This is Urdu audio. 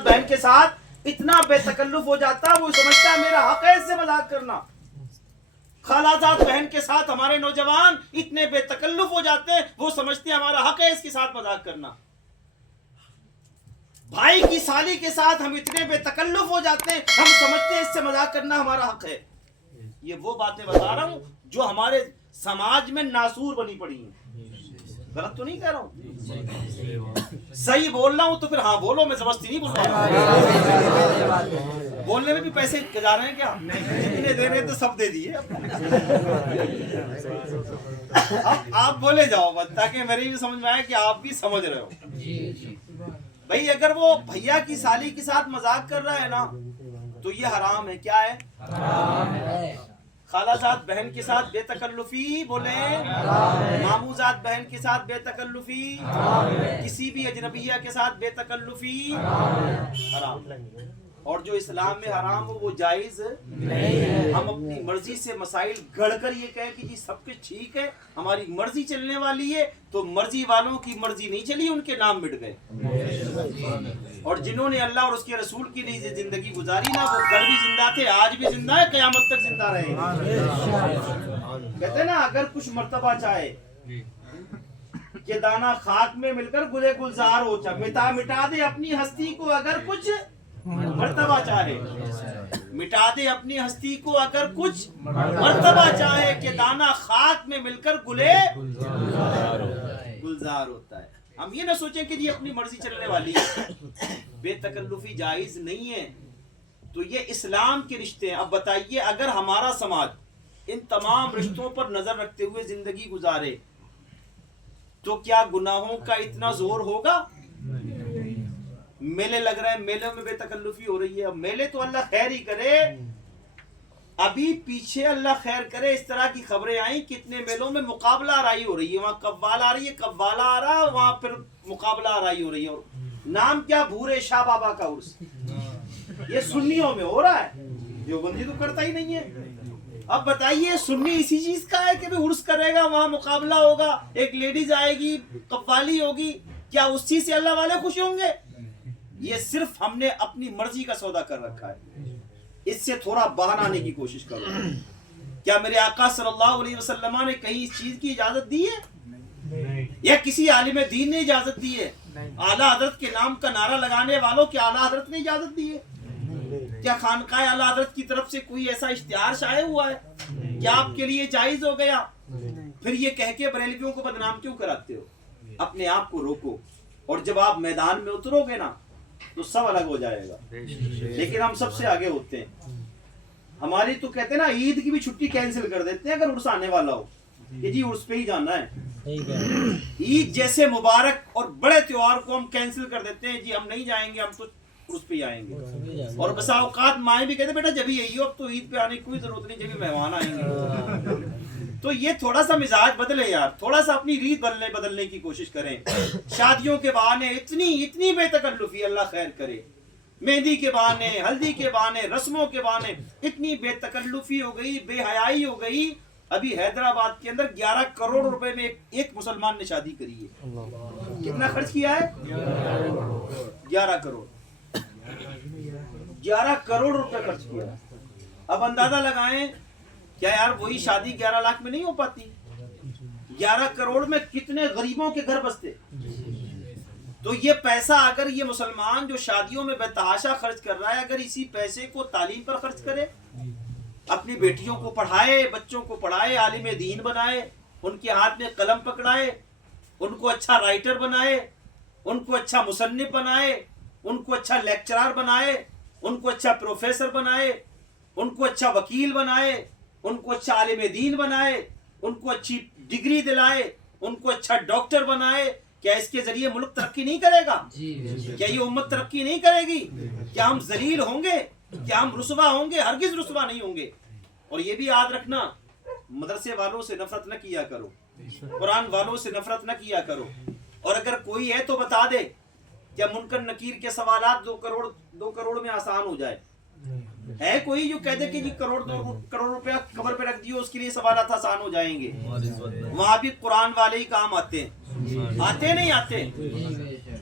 خالازاد بہن کے ساتھ اتنا بے تکلف ہو جاتا وہ سمجھتا ہے میرا حق ہے اس سے مذاق کرنا. خالازاد بہن کے ساتھ ہمارے نوجوان اتنے بے تکلف ہو جاتے ہیں وہ سمجھتے ہیں ہمارا حق ہے اس کے ساتھ مذاق کرنا. بھائی کی سالی کے ساتھ ہم اتنے بے تکلف ہو جاتے ہیں ہم سمجھتے ہیں اس سے مذاق کرنا ہمارا حق ہے. یہ وہ باتیں بتا رہا ہوں جو ہمارے سماج میں ناسور بنی پڑی ہیں. غلط تو نہیں کہہ رہا ہوں؟ صحیح بول رہا ہوں تو پھر ہاں بولو, میں زبردستی نہیں بول رہا. بولنے میں بھی پیسے جا رہے ہیں کیا؟ جتنے دے رہے تو سب دے دیے. اب آپ بولے جاؤ بس تاکہ میری بھی سمجھ میں آئے کہ آپ بھی سمجھ رہے ہو. بھائی اگر وہ بھیا کی سالی کے ساتھ مذاق کر رہا ہے نا تو یہ حرام ہے. کیا ہے؟ حرام ہے. خالازاد بہن کے ساتھ بے تکلفی بولیں, ماموزاد بہن کے ساتھ بے تکلفی, کسی بھی اجنبیہ کے ساتھ بے تکلفی حرام. اور جو اسلام میں حرام ہو وہ جائز نہیں ہے. ہم اپنی مرضی سے مسائل گھڑ کر یہ کہیں کہ جی سب کچھ ٹھیک ہے, ہماری مرضی چلنے والی ہے, تو مرضی والوں کی مرضی نہیں چلی, ان کے نام مٹ گئے. اور جنہوں نے اللہ اور اس کے رسول کے لیے زندگی گزاری نا وہ کل بھی زندہ تھے, آج بھی زندہ ہے, قیامت تک زندہ رہے. کہتے ہیں نا اگر کچھ مرتبہ چاہے کہ دانا خاک میں مل کر گلے گلزار ہو جائے, مٹا دے اپنی ہستی کو اگر کچھ مرتبہ چاہے, مٹا دے اپنی ہستی کو اگر کچھ مرتبہ چاہے کہ دانا خاک میں مل کر گلے گلزار ہوتا ہے. ہم یہ نہ سوچیں کہ یہ اپنی مرضی چلنے والی ہے. بے تکلفی جائز نہیں ہے. تو یہ اسلام کے رشتے ہیں. اب بتائیے اگر ہمارا سماج ان تمام رشتوں پر نظر رکھتے ہوئے زندگی گزارے تو کیا گناہوں کا اتنا زور ہوگا؟ میلے لگ رہے ہیں, میلوں میں بے تکلفی ہو رہی ہے. اب میلے تو اللہ خیر ہی کرے, ابھی پیچھے اللہ خیر کرے اس طرح کی خبریں آئیں کتنے میلوں میں مقابلہ آرائی ہو رہی ہے. وہاں قوال آ رہی ہے, قوالا آ رہا ہے, وہاں پھر مقابلہ آرائی ہو رہی ہے. اور نام کیا؟ بھورے شاہ بابا کا عرس. یہ سنیوں میں ہو رہا ہے, دیوبندی تو کرتا ہی نہیں ہے. اب بتائیے سنی اسی چیز کا ہے کہ بھی عرس کرے گا, وہاں مقابلہ ہوگا, ایک لیڈیز آئے گی, قوالی ہوگی, کیا اس چیز سے اللہ والے خوش ہوں گے؟ یہ صرف ہم نے اپنی مرضی کا سودا کر رکھا ہے. اس سے تھوڑا باہر آنے کی کوشش کرو. کیا میرے آقا صلی اللہ علیہ وسلم نے کہیں اس چیز کی اجازت دی ہے یا کسی عالم دین نے اجازت دی ہے؟ اعلیٰ حضرت کے نام کا نعرہ لگانے والوں کے اعلیٰ حضرت نے اجازت دی ہے؟ کیا خانقاہ اعلیٰ حضرت کی طرف سے کوئی ایسا اشتہار شائع ہوا ہے کیا آپ کے لیے جائز ہو گیا؟ پھر یہ کہہ کے بریلویوں کو بدنام کیوں کراتے ہو؟ اپنے آپ کو روکو, اور جب آپ میدان میں اترو گے نا تو سب الگ ہو جائے گا. لیکن ہم سب سے آگے ہوتے ہیں. ہماری تو کہتے ہیں نا عید کی بھی چھٹی کینسل کر دیتے ہیں اگر عرس آنے والا ہو کہ جی عرس پہ ہی جانا ہے. عید جیسے مبارک اور بڑے تہوار کو ہم کینسل کر دیتے ہیں, جی ہم نہیں جائیں گے, ہم تو عرس پہ ہی آئیں گے. اور بسا اوقات مائیں بھی کہتے ہیں بیٹا جبھی یہی ہو, اب تو عید پہ آنے کی کوئی ضرورت نہیں, جبھی مہمان آئیں گے. تو یہ تھوڑا سا مزاج بدلے یار, تھوڑا سا اپنی ریت بدلنے کی کوشش کریں. شادیوں کے بہانے اتنی بے تکلفی, اللہ خیر کرے, مہندی کے بہانے, ہلدی کے بہانے, رسموں کے بہانے اتنی بے تکلفی ہو گئی, بے حیائی ہو گئی. ابھی حیدرآباد کے اندر 11 کروڑ روپے میں ایک مسلمان نے شادی کری ہے. کتنا خرچ کیا ہے؟ 11 کروڑ 11 کروڑ روپے خرچ کیا. اب اندازہ لگائیں کیا یار وہی شادی 11 لاکھ میں نہیں ہو پاتی؟ 11 کروڑ میں کتنے غریبوں کے گھر بستے. تو یہ پیسہ اگر یہ مسلمان جو شادیوں میں بے تحاشا خرچ کر رہا ہے, اگر اسی پیسے کو تعلیم پر خرچ کرے, اپنی بیٹیوں کو پڑھائے, بچوں کو پڑھائے, عالم دین بنائے, ان کے ہاتھ میں قلم پکڑائے, ان کو اچھا رائٹر بنائے, ان کو اچھا مصنف بنائے, ان کو اچھا لیکچرار بنائے, ان کو اچھا پروفیسر بنائے, ان کو اچھا وکیل بنائے, ان کو اچھا عالم دین بنائے, ان کو اچھی ڈگری دلائے, ان کو اچھا ڈاکٹر بنائے, کیا اس کے ذریعے ملک ترقی نہیں کرے گا؟ کیا یہ امت ترقی نہیں کرے گی؟ کیا ہم ذلیل ہوں گے؟ کیا ہم رسوا ہوں گے؟ ہرگز رسوا نہیں ہوں گے. اور یہ بھی یاد رکھنا, مدرسے والوں سے نفرت نہ کیا کرو, قرآن والوں سے نفرت نہ کیا کرو. اور اگر کوئی ہے تو بتا دے, کیا منکر نکیر کے سوالات 2 کروڑ میں آسان ہو جائے؟ ہے کوئی جو کہہ دے کہ جی 2 کروڑ روپیہ قبر پہ رکھ دیو اس کے لیے سوالات آسان ہو جائیں گے؟ وہاں بھی قرآن والے ہی کام آتے ہیں, آتے نہیں آتے.